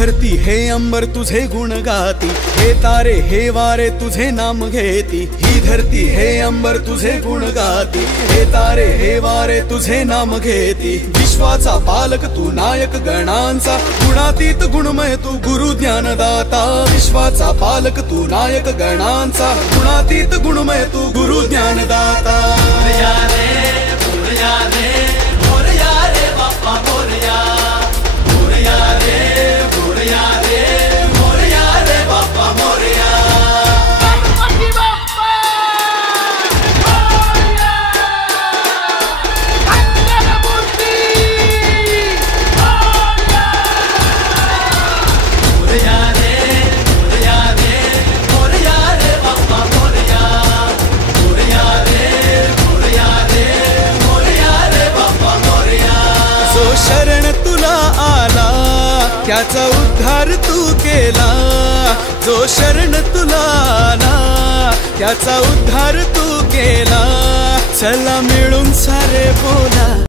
धरती हे अंबर तुझे गुण गाती, हे तारे हे वारे तुझे नाम घेती। ही धरती हे अंबर तुझे गुण गाती, हे तारे हे वारे तुझे नाम घेती। विश्वाचा पालक तू नायक गणांचा, गुणातीत गुणमय तू गुरु ज्ञानदाता। विश्वाचा पालक तू नायक गणांचा, गुणातीत गुणमय तू गुरु ज्ञानदाता। मोरया रे मोरया रे मोरया रे बाप्पा मोरया, मोरया रे मोरया रे मोरया रे बाप्पा मोरया। गणपती बाप्पा मोरया, मंगलमूर्ती मोरया। मोरया रे मोरया रे मोरया रे बाप्पा मोरया, मोरया रे मोरया रे मोरया रे बाप्पा मोरया। जो शरण तुला आला त्याचा उद्धार तू केला, जो शरण तुला आला त्याचा उद्धार तू केला। चला मिळून सारे बोला